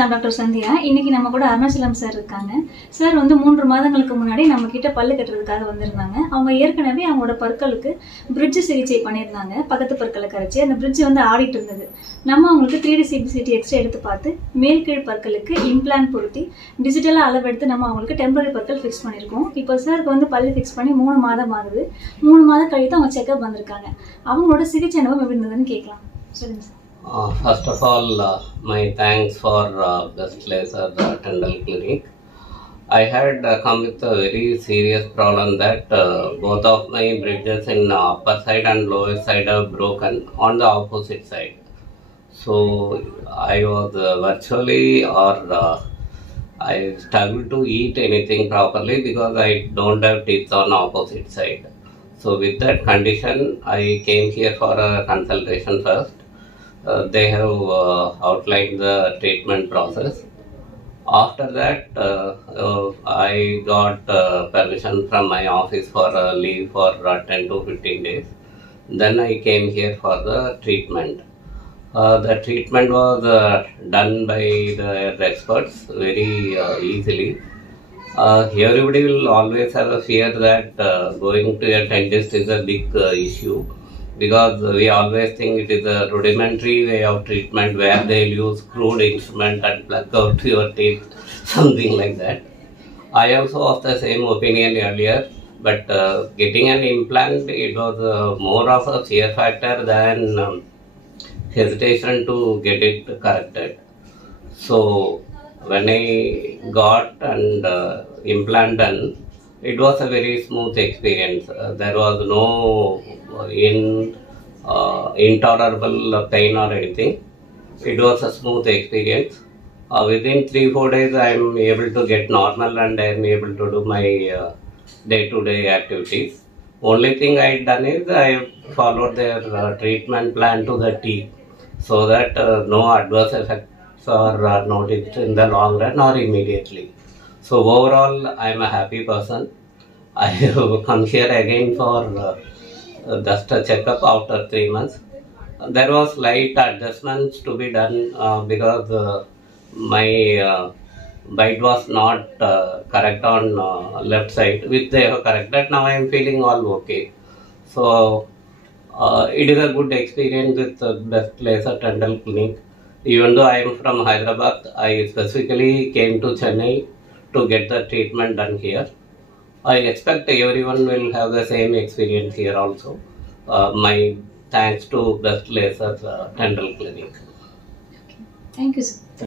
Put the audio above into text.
வணக்கம் டாக்டர் சந்தியா. இன்னைக்கு நம்ம கூட அருணாச்சலம் சார் இருக்காங்க. சார் வந்து 3 மாதங்களுக்கு முன்னாடி நம்ம கிட்ட பல்லு கட்டுறதுக்காக வந்திருந்தாங்க. அவங்க ஏற்கனவே அவங்களோட பற்களுக்கு பிரிட்ஜ் சிகிச்சை பண்ணியிருந்தாங்க. பக்கத்து பற்களை கரைச்சி அந்த பிரிட்ஜ் வந்து ஆடிட்டு இருந்தது. நம்ம அவங்களுக்கு 3D CBCT எக்ஸ்ரே எடுத்து பார்த்து மேல் கீழ் பற்களுக்கு இம்ப்ளான்ட் பொருத்தி டிஜிட்டலாக அளவெடுத்து நம்ம அவங்களுக்கு டெம்பரரி பற்கள் ஃபிக்ஸ் பண்ணியிருக்கோம். இப்போ சாருக்கு வந்து பல்லு ஃபிக்ஸ் பண்ணி 3 மாதம் ஆகுது. 3 மாதம் கழித்து அவங்க செக்அப் வந்திருக்காங்க. அவங்களோட சிகிச்சை அனுபவம் எப்படி இருந்ததுன்னு கேட்கலாம். சொல்லுங்க sir. First of all, my thanks for Best Laser Dental Clinic. I had come with a very serious problem that both of my bridges in upper side and lower side are broken on the opposite side. So I was virtually I struggled to eat anything properly because I don't have teeth on opposite side. So with that condition, I came here for a consultation first. They have outlined the treatment process. After that, I got permission from my office for leave for 10 to 15 days. Then I came here for the treatment. The treatment was done by the experts very easily. Everybody will always have a fear that going to a dentist is a big issue. Because we always think it is a rudimentary way of treatment where they'll use crude instrument and plug out your teeth, something like that. I also was the same opinion earlier, but getting an implant, it was more of a fear factor than hesitation to get it corrected. So when I got and implant done, it was a very smooth experience. There was no intolerable pain or anything. It was a smooth experience. Within 3-4 days, I am able to get normal and I am able to do my day-to-day activities. Only thing I had done is I followed their treatment plan to the T, so that no adverse effects are noticed in the long run or immediately. So overall, I am a happy person. I have come here again for just a checkup after 3 months. There was slight adjustments to be done because my bite was not correct on left side, which they have corrected. Now I am feeling all okay. So it is a good experience with Best Laser Dental Clinic. Even though I am from Hyderabad, I specifically came to Chennai to get the treatment done here. I expect everyone will have the same experience here also. My thanks to Best Laser Dental Clinic. Thank you, sir.